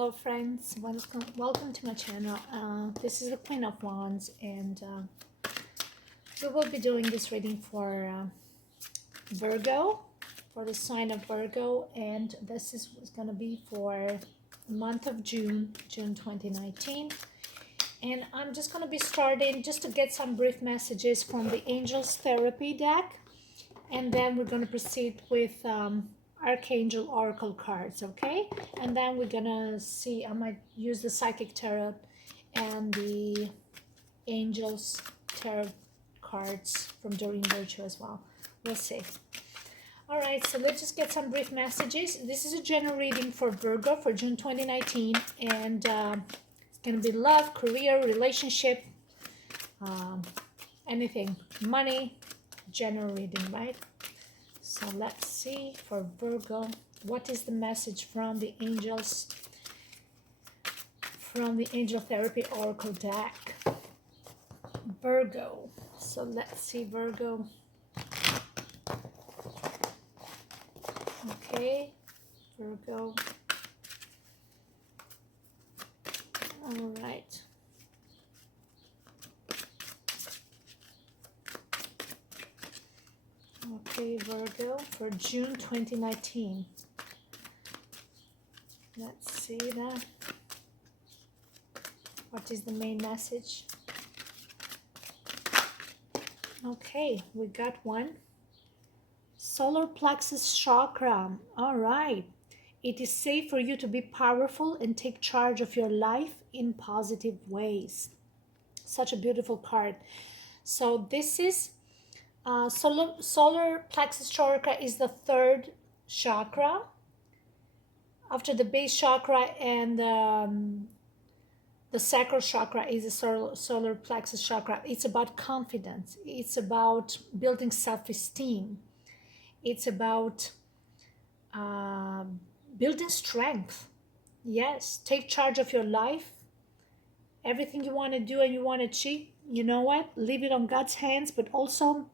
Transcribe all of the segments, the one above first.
Hello friends, welcome to my channel. This is the Queen of Wands, and we will be doing this reading for Virgo, for the sign of Virgo, and this is going to be for the month of June 2019. And I'm just going to be starting just to get some brief messages from the Angels Therapy deck, and then we're going to proceed with Archangel Oracle cards, okay? And then we're gonna see, I might use the Psychic Tarot and the Angels Tarot cards from Doreen Virtue as well. We'll see. All right, so let's just get some brief messages. This is a general reading for Virgo for June 2019, and it's gonna be love, career, relationship, anything, money, general reading, right? So let's see for Virgo, what is the message from the angels, from the Angel Therapy Oracle deck? Virgo. So let's see, Virgo. Okay, Virgo. All right. Okay, Virgo, for June 2019. Let's see that. What is the main message? Okay, we got one. Solar plexus chakra. All right. It is safe for you to be powerful and take charge of your life in positive ways. Such a beautiful card. So this is solar plexus chakra is the third chakra after the base chakra, and the sacral chakra is the solar plexus chakra. It's about confidence. It's about building self-esteem. It's about building strength. Yes, take charge of your life. Everything you want to do and you want to achieve, you know what? Leave it on God's hands, but also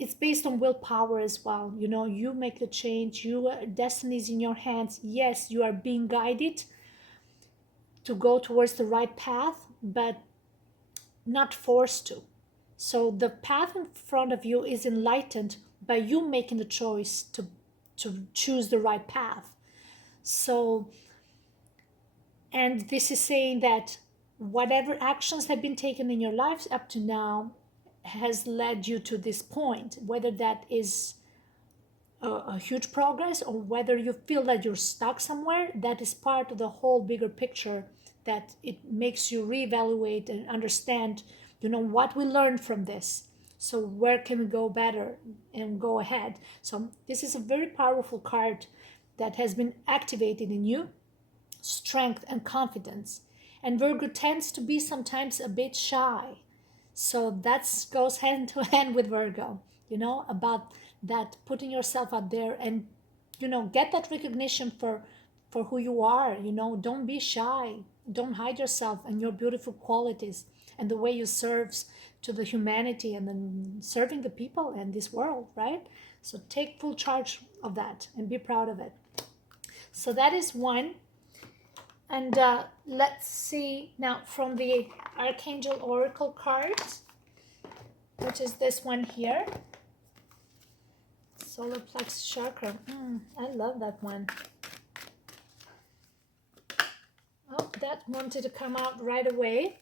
it's based on willpower as well. You know, you make the change. Your destiny is in your hands. Yes, you are being guided to go towards the right path, but not forced to. So the path in front of you is enlightened by you making the choice to choose the right path. So, and this is saying that whatever actions have been taken in your lives up to now has led you to this point, whether that is a huge progress or whether you feel that you're stuck somewhere. That is part of the whole bigger picture, that it makes you reevaluate and understand, you know, what we learned from this. So where can we go better and go ahead? So this is a very powerful card that has been activated in you, strength and confidence. And Virgo tends to be sometimes a bit shy. So that goes hand to hand with Virgo, you know, about that putting yourself out there and, you know, get that recognition for who you are. You know, don't be shy. Don't hide yourself and your beautiful qualities and the way you serve to the humanity and then serving the people and this world, right? So take full charge of that and be proud of it. So that is one. And let's see now from the Archangel Oracle cards, which is this one here. Solar plexus chakra. I love that one. Oh, that wanted to come out right away.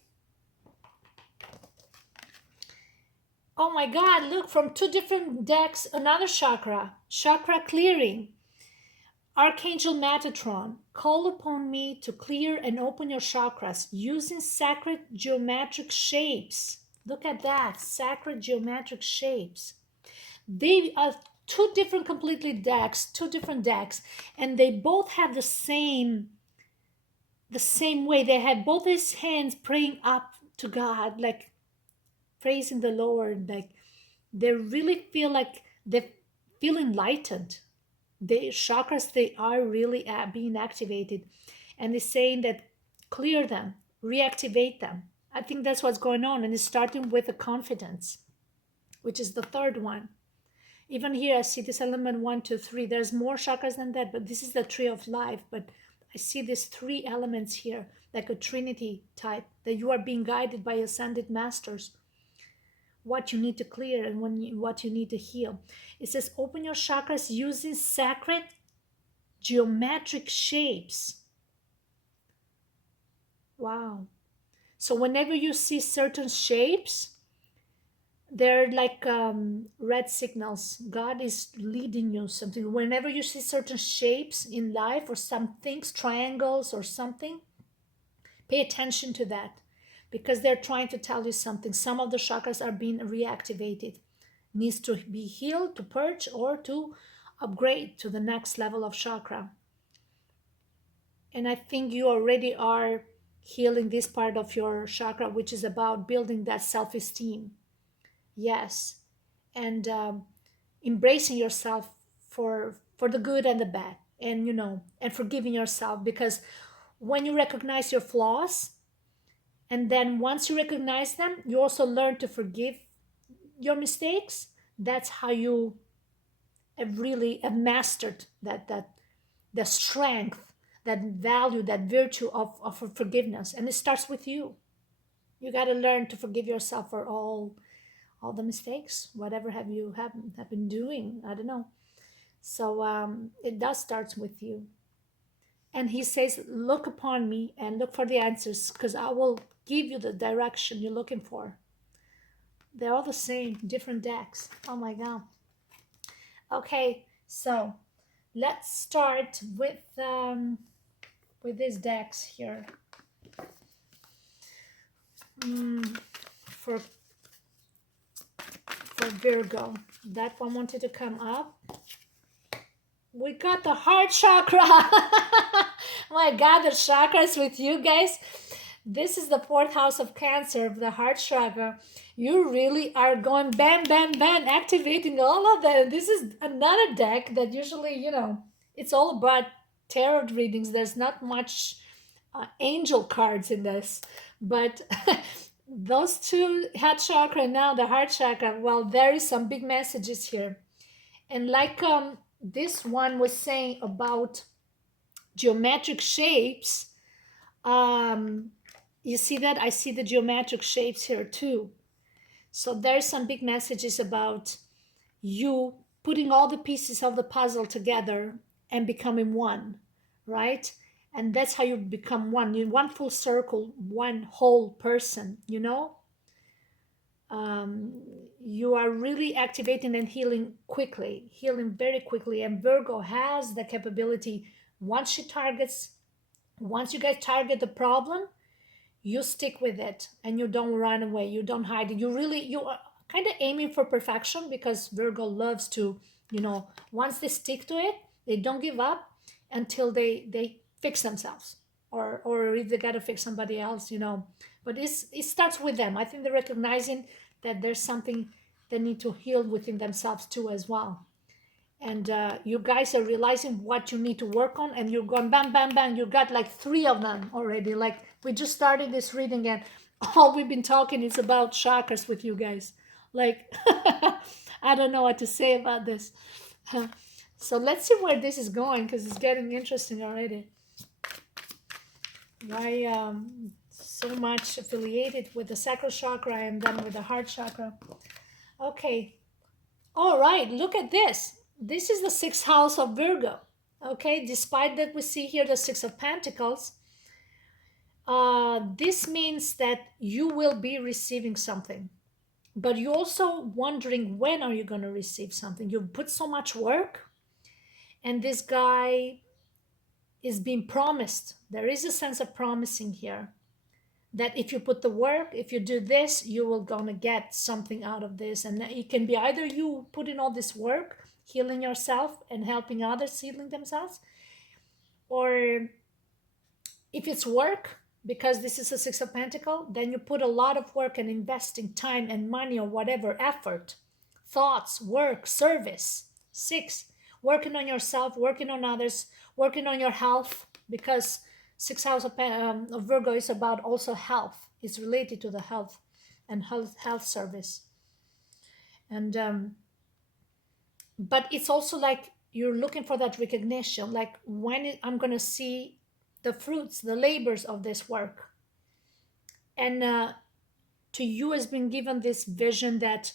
Oh my God, look, from two different decks, another chakra. Chakra clearing. Archangel Metatron, call upon me to clear and open your chakras using sacred geometric shapes. Look at that, sacred geometric shapes. They are two different different decks, and they both have the same way. They have both his hands praying up to God, like praising the Lord. Like they really feel like they feel enlightened. The chakras, they are really being activated, and it's saying that clear them, reactivate them. I think that's what's going on, and it's starting with the confidence, which is the third one. Even here I see this element 1, 2, 3. There's more chakras than that, but this is the tree of life. But I see these three elements here, like a trinity type, that you are being guided by ascended masters, what you need to clear and what you need to heal. It says open your chakras using sacred geometric shapes. Wow. So whenever you see certain shapes, they're like red signals. God is leading you something. Whenever you see certain shapes in life or some things, triangles or something, pay attention to that, because they're trying to tell you something. Some of the chakras are being reactivated, needs to be healed, to purge, or to upgrade to the next level of chakra. And I think you already are healing this part of your chakra, which is about building that self-esteem. Yes. And embracing yourself for the good and the bad, and and forgiving yourself, because when you recognize your flaws, and then once you recognize them, you also learn to forgive your mistakes. That's how you have really have mastered that the strength, that value, that virtue of forgiveness. And it starts with you. You got to learn to forgive yourself for all the mistakes, whatever have been doing. I don't know. So it does start with you. And he says, look upon me and look for the answers, because I will give you the direction you're looking for. They're all the same, different decks. Oh my God. Okay, so let's start with these decks here. For Virgo, that one wanted to come up. We got the heart chakra. Oh my God, the chakras with you guys. This is the 4th house of Cancer, of the heart chakra. You really are going bam, bam, bam, activating all of that. This is another deck that usually, it's all about tarot readings. There's not much angel cards in this. But those two, heart chakra and now the heart chakra, well, there is some big messages here. And like this one was saying about geometric shapes, you see that? I see the geometric shapes here too. So there's some big messages about you putting all the pieces of the puzzle together and becoming one, right? And that's how you become one. You're one full circle, one whole person, you are really activating and healing quickly, healing very quickly. And Virgo has the capability, once you guys target the problem, you stick with it and you don't run away, you don't hide it. You are kind of aiming for perfection, because Virgo loves to, once they stick to it, they don't give up until they fix themselves, or if they got to fix somebody else, but it starts with them. I think they're recognizing that there's something they need to heal within themselves too as well. And you guys are realizing what you need to work on, and you're going bam, bam, bam. You got like 3 of them already. Like, we just started this reading and all we've been talking is about chakras with you guys. Like, I don't know what to say about this. So let's see where this is going, because it's getting interesting already. Why so much affiliated with the sacral chakra and then with the heart chakra? Okay. All right, look at this. This is the 6th house of Virgo. Okay, despite that we see here the 6 of Pentacles, this means that you will be receiving something, but you're also wondering, when are you going to receive something? You've put so much work, and this guy is being promised. There is a sense of promising here, that if you put the work, if you do this, you will gonna get something out of this. And it can be either you put in all this work, healing yourself and helping others healing themselves, or if it's work, because this is a 6 of Pentacles, then you put a lot of work and investing time and money or whatever, effort, thoughts, work, service. 6, working on yourself, working on others, working on your health, because 6th house of Virgo is about also health. It's related to the health and health service. And but it's also like you're looking for that recognition, like when I'm going to see the fruits, the labors of this work. And to you has been given this vision that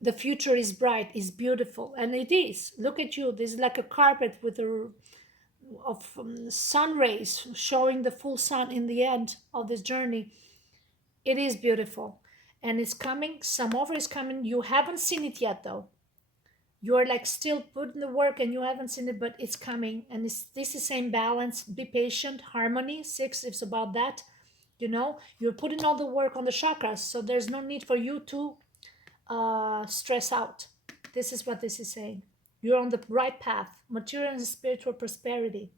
the future is bright, is beautiful, and it is. Look at you. This is like a carpet with sun rays showing the full sun in the end of this journey. It is beautiful, and it's coming. Some offer is coming. You haven't seen it yet, though. You're like still putting the work, and you haven't seen it, but it's coming. And this is same balance. Be patient, harmony. 6 is about that. You know, you're putting all the work on the chakras, so there's no need for you to stress out. This is what this is saying. You're on the right path. Material and spiritual prosperity.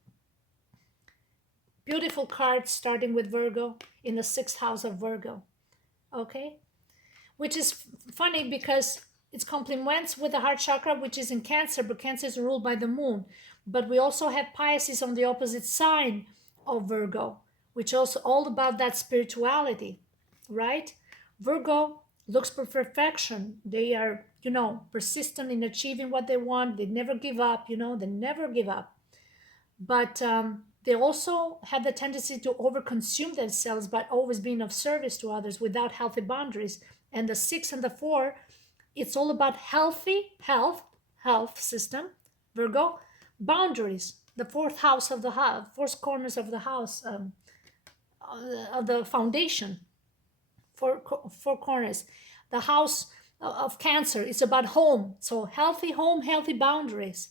Beautiful card starting with Virgo in the 6th house of Virgo. Okay? Which is funny because it complements with the heart chakra, which is in Cancer, but Cancer is ruled by the moon. But we also have Pisces on the opposite side of Virgo, which also all about that spirituality, right? Virgo looks for perfection. They are, persistent in achieving what they want. They never give up, they never give up. But they also have the tendency to overconsume themselves by always being of service to others without healthy boundaries. And the 6 and the 4, it's all about health system, Virgo, boundaries, the 4th house of the house, 4 corners of the house, of the foundation, four corners. The house of Cancer is about home. So healthy home, healthy boundaries.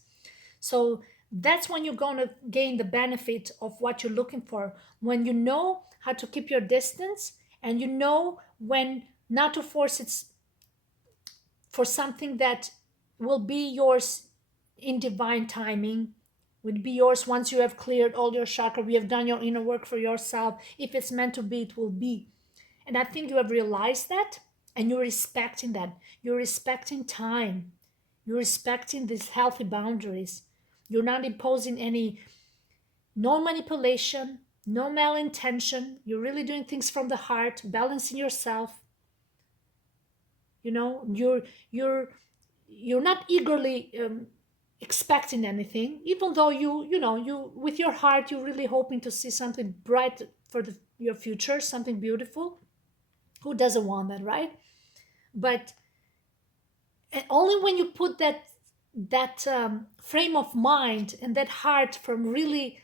So that's when you're going to gain the benefit of what you're looking for. When you know how to keep your distance, and you know when not to force it for something that will be yours in divine timing, would be yours once you have cleared all your chakra, you have done your inner work for yourself. If it's meant to be, it will be. And I think you have realized that, and you're respecting that. You're respecting time. You're respecting these healthy boundaries. You're not imposing no manipulation, no malintention. You're really doing things from the heart, balancing yourself. You're not eagerly expecting anything, even though you with your heart, you're really hoping to see something bright for your future, something beautiful. Who doesn't want that, right? But only when you put that frame of mind and that heart from really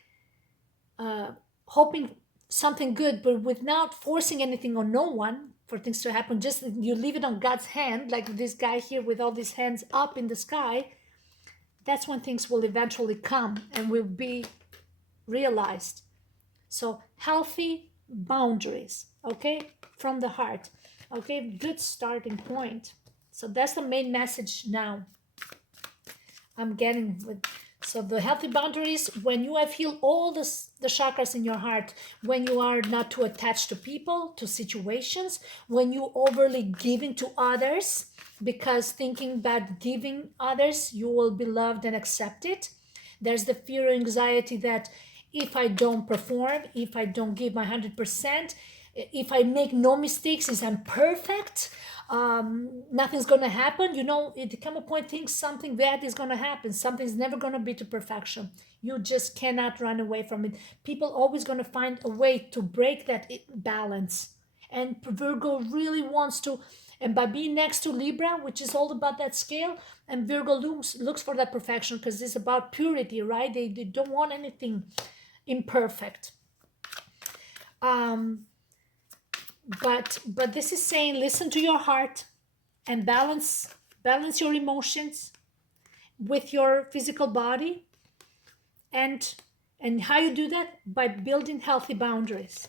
hoping something good, but without forcing anything on no one for things to happen, just you leave it on God's hand, like this guy here with all these hands up in the sky. That's when things will eventually come and will be realized. So healthy boundaries, okay, from the heart. Okay, good starting point. So that's the main message now I'm getting with. So the healthy boundaries, when you have healed all the chakras in your heart, when you are not too attached to people, to situations, when you overly giving to others, because thinking about giving others, you will be loved and accepted. There's the fear and anxiety that if I don't perform, if I don't give my 100%, if I make no mistakes, is I'm perfect, nothing's going to happen. It come a point, think something bad is going to happen. Something's never going to be to perfection. You just cannot run away from it. People always going to find a way to break that balance. And Virgo really wants to, and by being next to Libra, which is all about that scale, and Virgo looks for that perfection because it's about purity, right? They don't want anything imperfect. But this is saying, listen to your heart and balance your emotions with your physical body. And how you do that? By building healthy boundaries.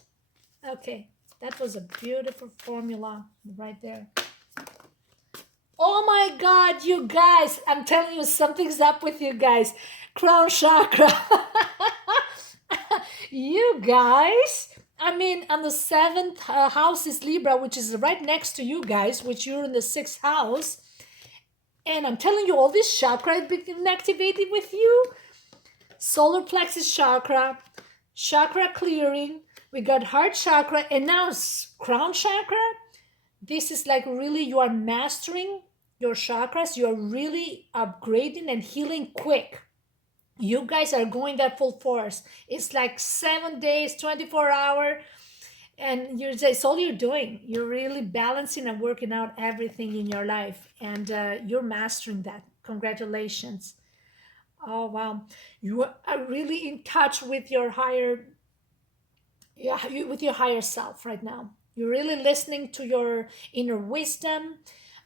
Okay, that was a beautiful formula right there. Oh my God, you guys, I'm telling you, something's up with you guys. Crown chakra. You guys, on the 7th house is Libra, which is right next to you guys, which you're in the 6th house. And I'm telling you, all this chakra has been activated with you. Solar plexus chakra, chakra clearing. We got heart chakra, and now crown chakra. This is like really you are mastering your chakras. You are really upgrading and healing quick. You guys are going there full force. It's like 7 days, 24 hour, and it's all you're doing. You're really balancing and working out everything in your life, and you're mastering that. Congratulations. Oh wow, you are really in touch with your higher, yeah, with your higher self right now. You're really listening to your inner wisdom.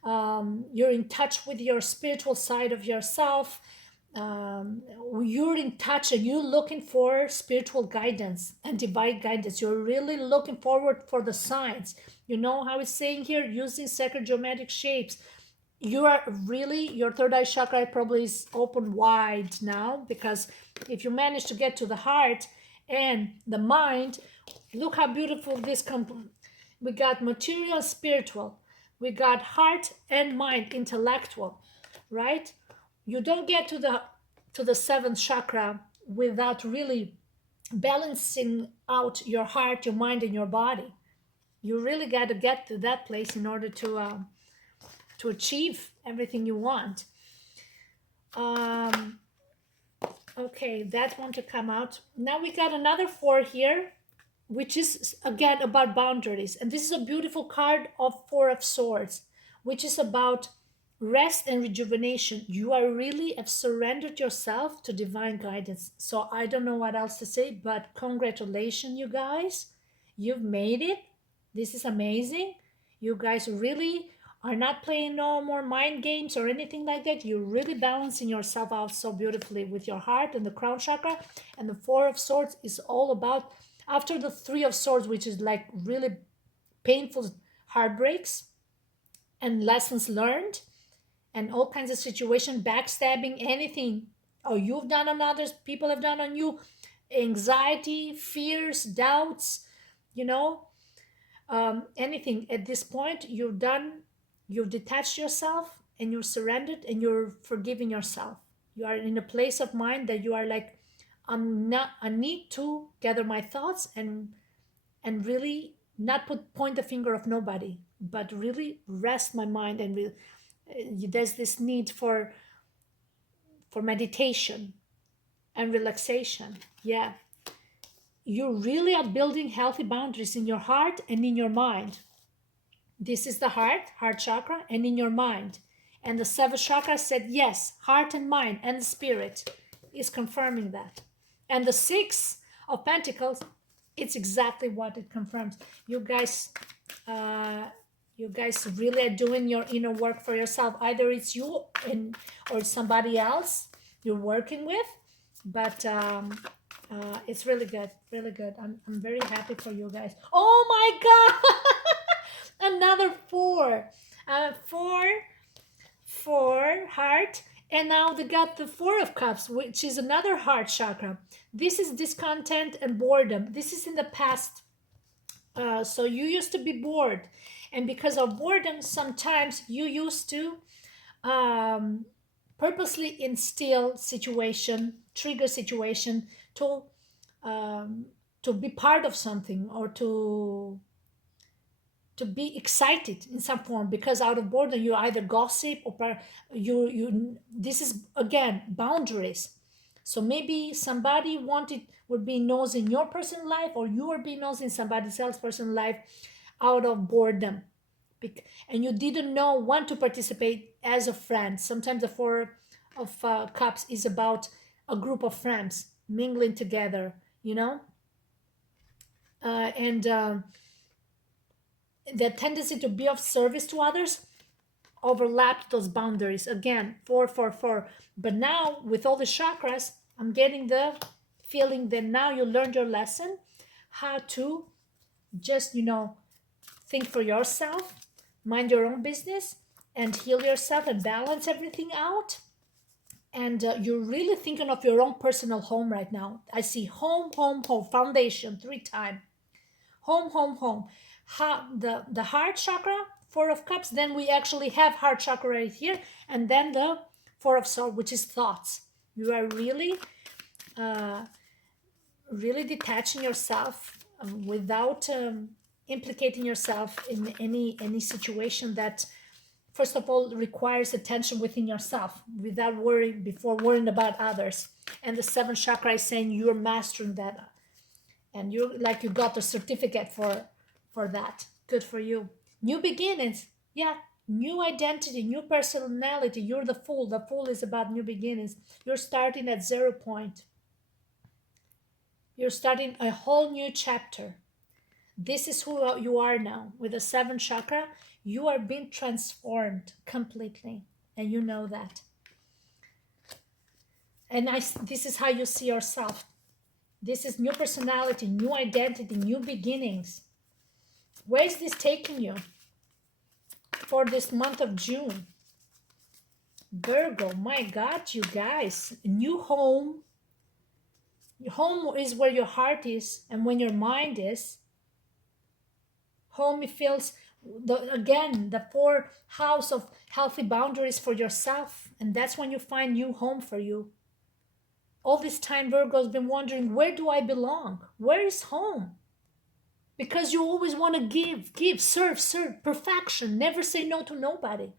You're in touch with your spiritual side of yourself. um, you're in touch and you're looking for spiritual guidance and divine guidance. You're really looking forward for the signs. You know how it's saying here, using sacred geometric shapes. You are really, your third eye chakra probably is open wide now, because if you manage to get to the heart and the mind, look how beautiful this we got material, spiritual, we got heart and mind, intellectual, right? You don't get to the seventh chakra without really balancing out your heart, your mind, and your body. You really got to get to that place in order to achieve everything you want. um okay, that one to come out. Now we got another four here, which is again about boundaries. And this is a beautiful card of Four of Swords, which is about rest and rejuvenation. You are really have surrendered yourself to divine guidance. So I don't know what else to say, but congratulations, you guys. You've made it. This is amazing. You guys really are not playing no more mind games or anything like that. You're really balancing yourself out so beautifully with your heart and the crown chakra. And the Four of Swords is all about, after the Three of Swords, which is like really painful heartbreaks and lessons learned and all kinds of situation, backstabbing, anything, or you've done on others, people have done on you, anxiety, fears, doubts, you know, anything. At this point, you've done, you've detached yourself and you're surrendered and you're forgiving yourself. You are in a place of mind that you are like, I need to gather my thoughts and really not point the finger of nobody, but really rest my mind. And there's this need for meditation and relaxation. Yeah, you really are building healthy boundaries in your heart and in your mind. This is the heart chakra, and in your mind. And the seventh chakra said yes, heart and mind and the spirit is confirming that. And the six of pentacles, it's exactly what it confirms. You guys, you guys really are doing your inner work for yourself. Either it's you and or somebody else you're working with, but it's really good, really good. I'm very happy for you guys. Oh my God, another four, four, four heart, and now they got the Four of Cups, which is another heart chakra. This is discontent and boredom. This is in the past. So you used to be bored, and because of boredom, sometimes you used to purposely instill situation, trigger situation um, to be part of something or to be excited in some form, because out of boredom you either gossip or you this is again boundaries. So maybe somebody wanted would be nosy in your personal life, or you are being nosy in somebody else's personal life out of boredom, and you didn't know want to participate as a friend. Sometimes the Four of Cups is about a group of friends mingling together, you know, and the tendency to be of service to others overlap those boundaries. Again, 444. But now with all the chakras, I'm getting the feeling that now you learned your lesson, how to just, you know, think for yourself, mind your own business, and heal yourself and balance everything out. And you're really thinking of your own personal home right now. I see home, home, home, foundation 3 times. Home, home, home. The heart chakra, Four of Cups, then we actually have heart chakra right here, and then the Four of Swords, which is thoughts. You are really really detaching yourself without implicating yourself in any situation that first of all, requires attention within yourself without worrying, before worrying about others. And the seventh chakra is saying you're mastering that, and you're like, you got a certificate for that. Good for you. New beginnings. Yeah. New identity, new personality. You're the Fool. The Fool is about new beginnings. You're starting at 0 point. You're starting a whole new chapter. This is who you are now. With the seventh chakra, you are being transformed completely, and you know that. And this is how you see yourself. This is new personality, new identity, new beginnings. Where is this taking you for this month of June? Virgo, my God, you guys, new home. Home is where your heart is and when your mind is. Home, it feels, the fourth house of healthy boundaries for yourself. And that's when you find new home for you. All this time, Virgo's been wondering, where do I belong? Where is home? Because you always want to give, serve, perfection. Never say no to nobody.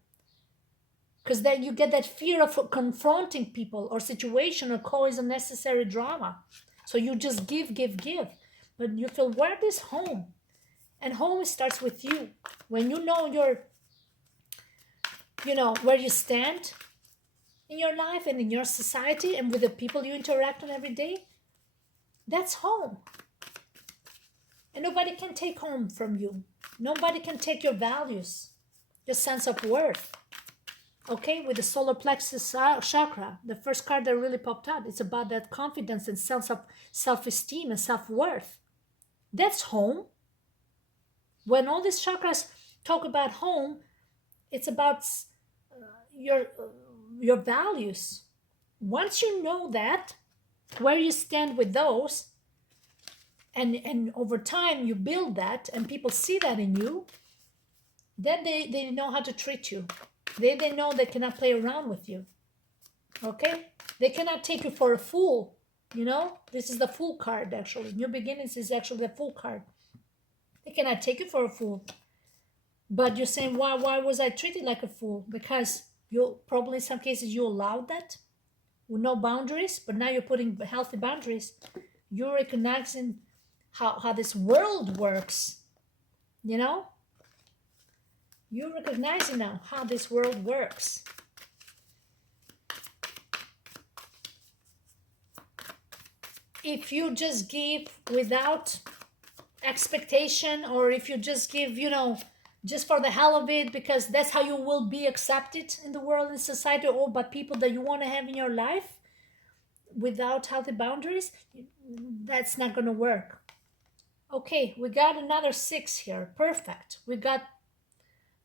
Because then you get that fear of confronting people or situation or cause unnecessary drama. So you just give. But you feel, where is home? And home starts with you. When you know where you stand in your life and in your society and with the people you interact on every day, that's home. And nobody can take home from you. Nobody can take your values, your sense of worth. Okay, with the solar plexus chakra, the first card that really popped out, it's about that confidence and sense of self-esteem and self-worth. That's home. When all these chakras talk about home, it's about your values. Once you know that, where you stand with those, and over time you build that and people see that in you, then they know how to treat you. They know they cannot play around with you. Okay? They cannot take you for a fool. This is the Fool card, actually. New beginnings is actually the Fool card. They cannot take you for a fool. But you're saying, why was I treated like a fool? Because you probably in some cases you allowed that with no boundaries, but now you're putting healthy boundaries. You're recognizing how this world works. You're recognizing now how this world works. If you just give without expectation, or if you just give, just for the hell of it, because that's how you will be accepted in the world and society, or by people that you want to have in your life, without healthy boundaries, that's not going to work. Okay, we got another 6 here. Perfect. We got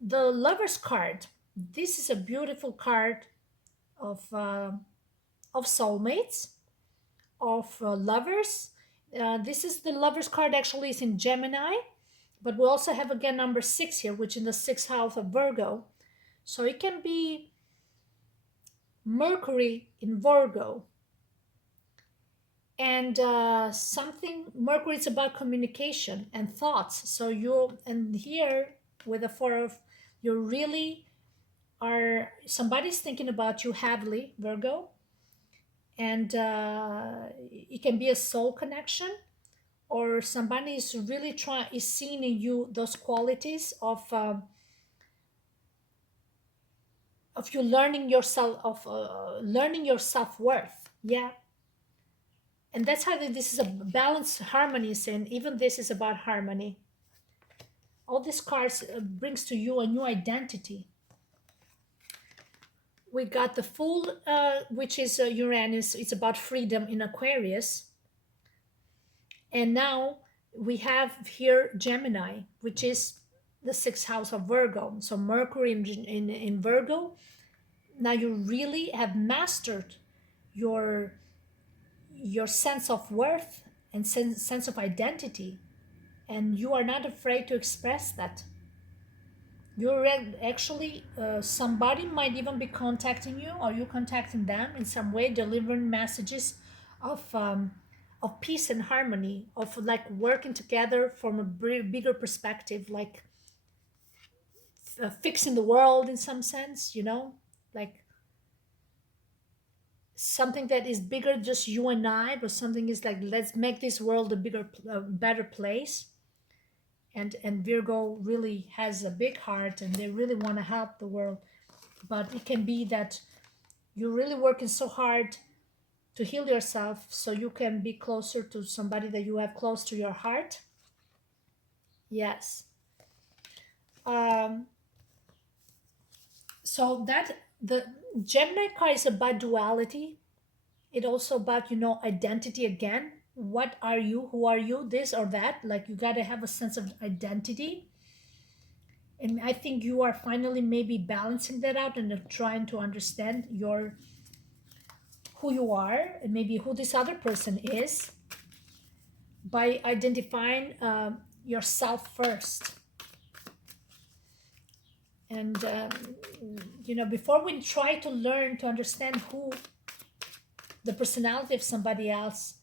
the Lover's card. This is a beautiful card of soulmates, of lovers. This is the Lover's card, actually is in Gemini, but we also have again number 6 here, which in the 6th house of Virgo. So it can be Mercury in Virgo. And Mercury is about communication and thoughts. So and here with the 4 of, you really are, somebody's thinking about you heavily, Virgo. And it can be a soul connection, or somebody is really is seeing in you those qualities of you learning yourself, of learning your self-worth. Yeah. And that's how this is a balanced harmony, and even this is about harmony. All these cards brings to you a new identity. We got the Fool, which is Uranus. It's about freedom in Aquarius. And now we have here Gemini, which is the 6th house of Virgo. So Mercury in Virgo. Now you really have mastered your sense of worth and sense of identity. And you are not afraid to express that. You're actually, somebody might even be contacting you, or you contacting them in some way, delivering messages of peace and harmony, of like working together from a bigger perspective, like fixing the world in some sense, like something that is bigger, just you and I, but something is like, let's make this world a bigger, better place. And Virgo really has a big heart, and they really want to help the world. But it can be that you're really working so hard to heal yourself so you can be closer to somebody that you have close to your heart. Yes. So that the Gemini card is about duality. It also about, identity again. What are you? Who are you? This or that? Like, you got to have a sense of identity. And I think you are finally maybe balancing that out and trying to understand who you are and maybe who this other person is by identifying yourself first. And before we try to learn to understand who the personality of somebody else,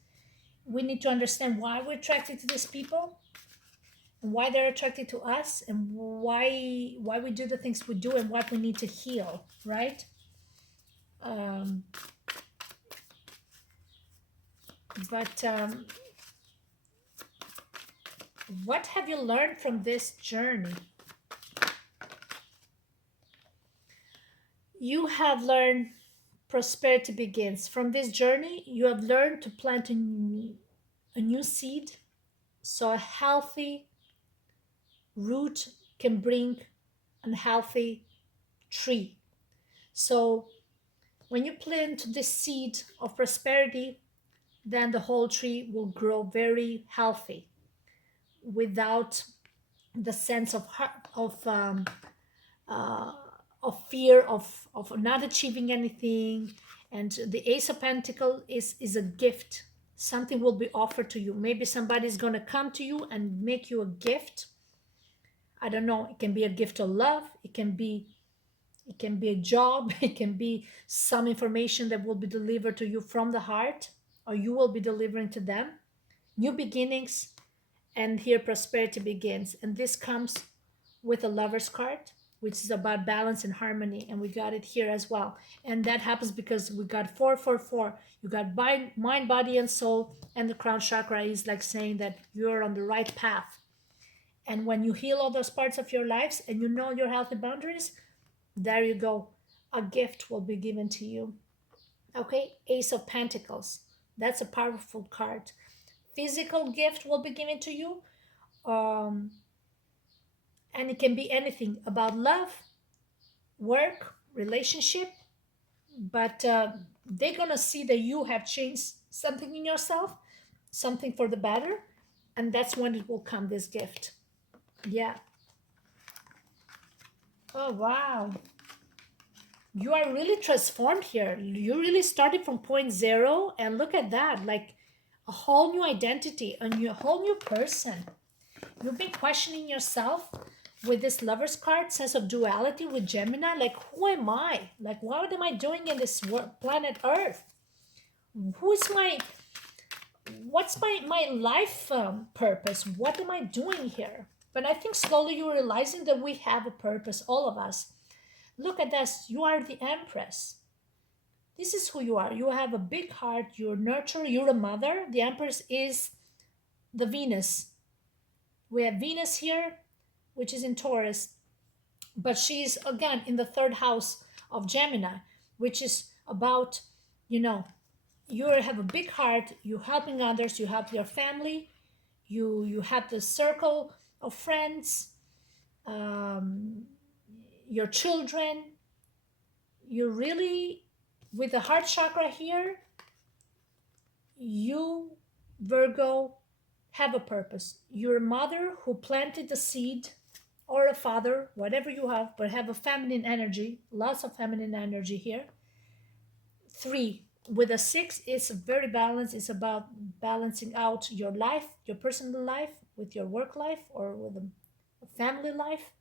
we need to understand why we're attracted to these people and why they're attracted to us, and why we do the things we do, and what we need to heal, right? But what have you learned from this journey? You have learned prosperity begins. From this journey, you have learned to plant a new seed, so a healthy root can bring a healthy tree. So when you plant this seed of prosperity, then the whole tree will grow very healthy without the sense of fear of not achieving anything. And the Ace of Pentacles is a gift. Something will be offered to you. Maybe somebody's going to come to you and make you a gift. I don't know. It can be a gift of love. It can be a job. It can be some information that will be delivered to you from the heart, or you will be delivering to them. New beginnings, and here prosperity begins. And this comes with a Lover's card, which is about balance and harmony, and we got it here as well. And that happens because we got 444. You got mind, body, and soul, and the crown chakra is like saying that you're on the right path. And when you heal all those parts of your lives and you know your healthy boundaries, there you go. A gift will be given to you. Okay, Ace of Pentacles. That's a powerful card. Physical gift will be given to you. And it can be anything about love, work, relationship. But they're going to see that you have changed something in yourself, something for the better. And that's when it will come, this gift. Yeah. Oh, wow. You are really transformed here. You really started from point zero, and look at that, like a whole new identity, a whole new person. You've been questioning yourself with this Lover's card, sense of duality with Gemini. Like, who am I? Like, what am I doing in this planet Earth? What's my life purpose? What am I doing here? But I think slowly you're realizing that we have a purpose, all of us. Look at this. You are the Empress. This is who you are. You have a big heart. You're nurturer. You're a mother. The Empress is the Venus. We have Venus here, which is in Taurus. But she's, again, in the third house of Gemini, which is about, you have a big heart. You're helping others. You help your family. You have the circle of friends. Your children. You really, with the heart chakra here, you, Virgo, have a purpose. You're a mother who planted the seed, or a father, whatever you have, but have a feminine energy, lots of feminine energy here. 3, with a 6, it's very balanced. It's about balancing out your life, your personal life, with your work life, or with a family life,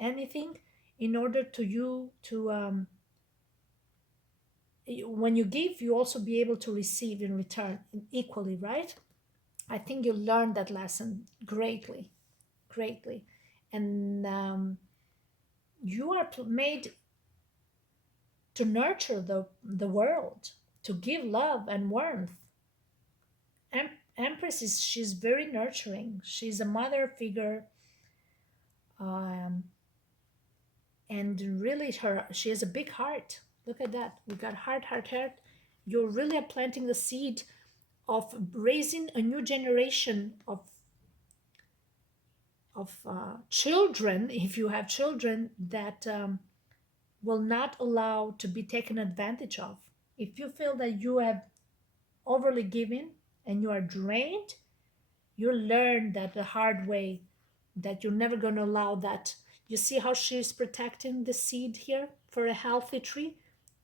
anything, in order to you to when you give, you also be able to receive in return equally, right? I think you learned that lesson greatly. And you are made to nurture the world, to give love and warmth. Empress she's very nurturing. She's a mother figure, um, and really she has a big heart. Look at that. We got heart, heart, heart. You really are planting the seed of raising a new generation of children, if you have children, that will not allow to be taken advantage of. If you feel that you have overly given and you are drained, you learn that the hard way, that you're never going to allow that. You see how she's protecting the seed here for a healthy tree,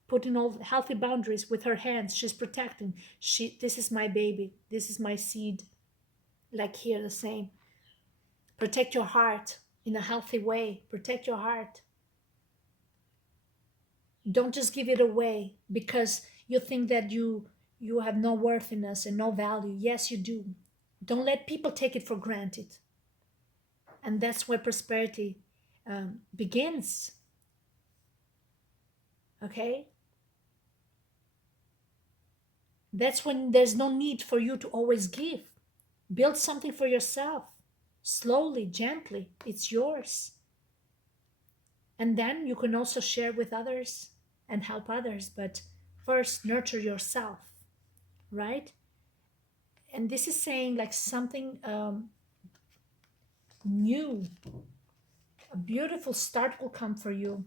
putting all healthy boundaries with her hands. She's protecting. This is my baby, this is my seed. Like here, the same. Protect your heart in a healthy way. Protect your heart. Don't just give it away because you think that you have no worthiness and no value. Yes, you do. Don't let people take it for granted. And that's where prosperity begins. Okay? That's when there's no need for you to always give. Build something for yourself. Slowly, gently. It's yours. And then you can also share with others and help others. But first, nurture yourself. Right? And this is saying like something new. A beautiful start will come for you.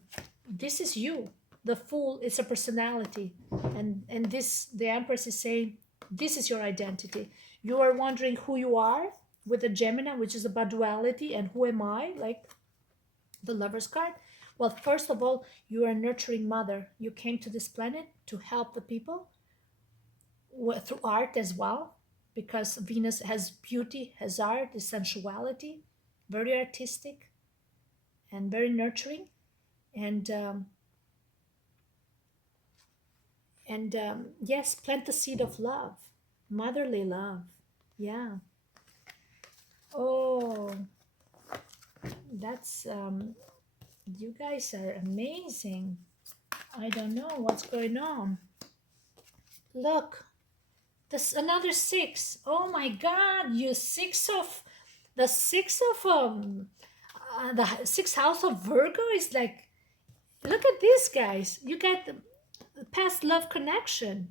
This is you. The Fool is a personality. And this, the Empress is saying, this is your identity. You are wondering who you are with the Gemini, which is about duality, and who am I, like the Lover's card. Well, first of all, you are a nurturing mother. You came to this planet to help the people through art as well, because Venus has beauty, has art, is sensuality, very artistic and very nurturing. And yes, plant the seed of love, motherly love. Yeah. Oh, that's you guys are amazing. I don't know what's going on. Look, this another 6. Oh my God, you the sixth house of Virgo is like, look at these guys. You get the past love connection.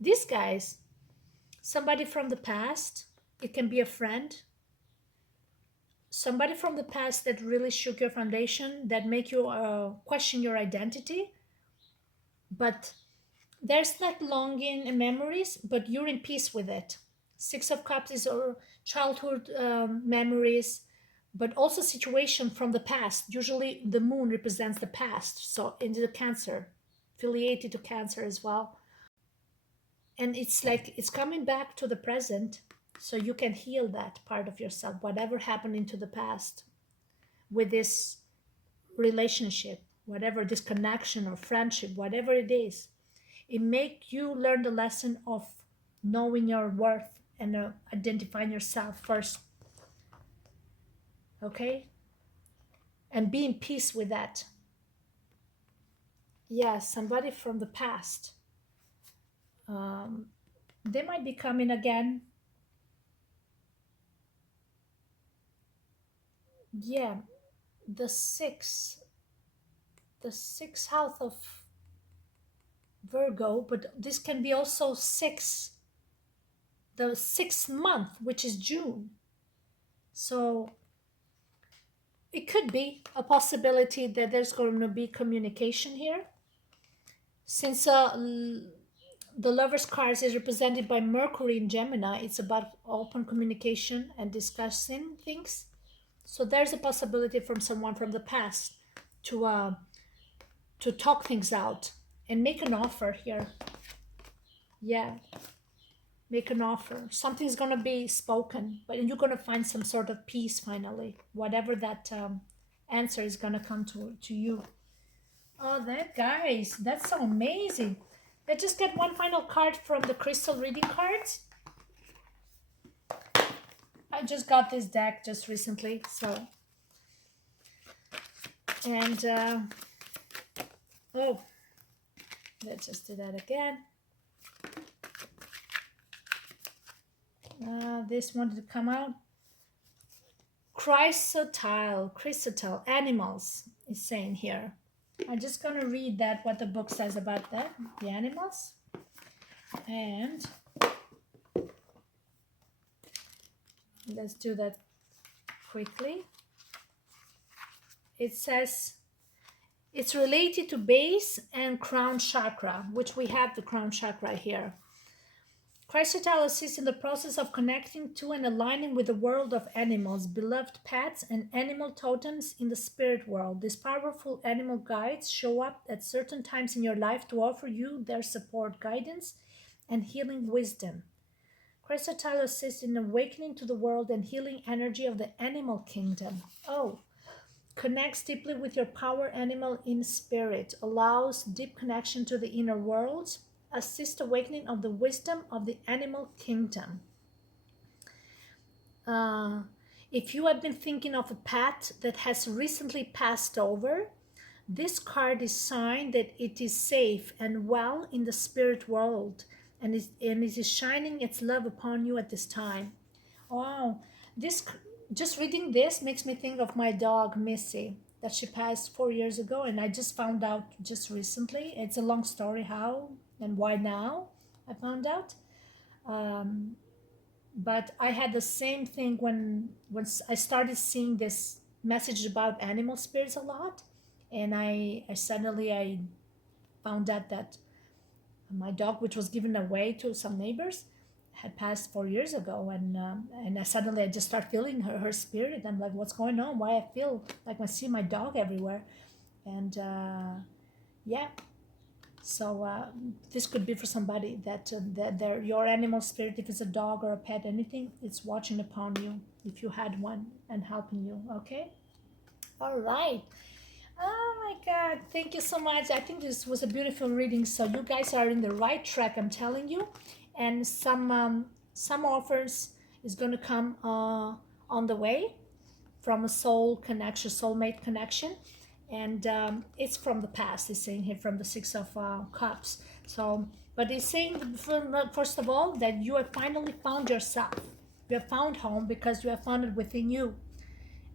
These guys, somebody from the past. It can be a friend. Somebody from the past that really shook your foundation, that make you question your identity. But there's that longing and memories, but you're in peace with it. 6 of Cups is our childhood memories, but also situation from the past. Usually the moon represents the past, so into the Cancer, affiliated to Cancer as well. And it's like it's coming back to the present, so you can heal that part of yourself, whatever happened into the past with this relationship, whatever this connection or friendship, whatever it is. It make you learn the lesson of knowing your worth and identifying yourself first. Okay? And be in peace with that. Yeah, somebody from the past. They might be coming again. Yeah, the sixth house of Virgo, but this can be also the 6th month, which is June. So it could be a possibility that there's going to be communication here. Since the Lover's cards is represented by Mercury in Gemini, it's about open communication and discussing things. So there's a possibility from someone from the past to talk things out and make an offer here. Yeah, make an offer. Something's going to be spoken, but you're going to find some sort of peace finally, whatever that answer is going to come to you. Oh, guys, that's so amazing. Let's just get one final card from the crystal reading cards. I just got this deck just recently, so And oh, let's just do that again. This wanted to come out. Chrysotile animals is saying here. I'm just gonna read that, what the book says about that, the animals. And let's do that quickly. It says it's related to base and crown chakra, which we have the crown chakra here. Chrysotile assists in the process of connecting to and aligning with the world of animals, beloved pets, and animal totems in the spirit world. These powerful animal guides show up at certain times in your life to offer you their support, guidance, and healing wisdom. Chrysotile assists in awakening to the world and healing energy of the animal kingdom. Oh, connects deeply with your power animal in spirit, allows deep connection to the inner world, assist awakening of the wisdom of the animal kingdom. If you have been thinking of a pet that has recently passed over, this card is sign that it is safe and well in the spirit world, and it is shining its love upon you at this time. Wow, this, just reading this makes me think of my dog Missy, that she passed 4 years ago, and I just found out just recently. It's a long story how and why now I found out. But I had the same thing when I started seeing this message about animal spirits a lot, and I suddenly I found out that my dog, which was given away to some neighbors, had passed 4 years ago, and suddenly I just start feeling her spirit. I'm like, what's going on? Why I feel like I see my dog everywhere, and yeah. So this could be for somebody that your animal spirit, if it's a dog or a pet, anything, it's watching upon you if you had one and helping you. Okay. All right. Oh my God, thank you so much. I think this was a beautiful reading. So you guys are in the right track, I'm telling you. And some offers is going to come on the way from a soul connection, soulmate connection. And it's from the past. It's saying here from the Six of Cups. So, but it's saying, first of all, that you have finally found yourself. You have found home because you have found it within you.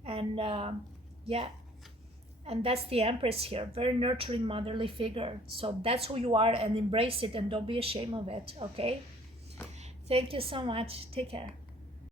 And yeah, and that's the Empress here, very nurturing motherly figure. So that's who you are, and embrace it, and don't be ashamed of it. Okay, thank you so much. Take care.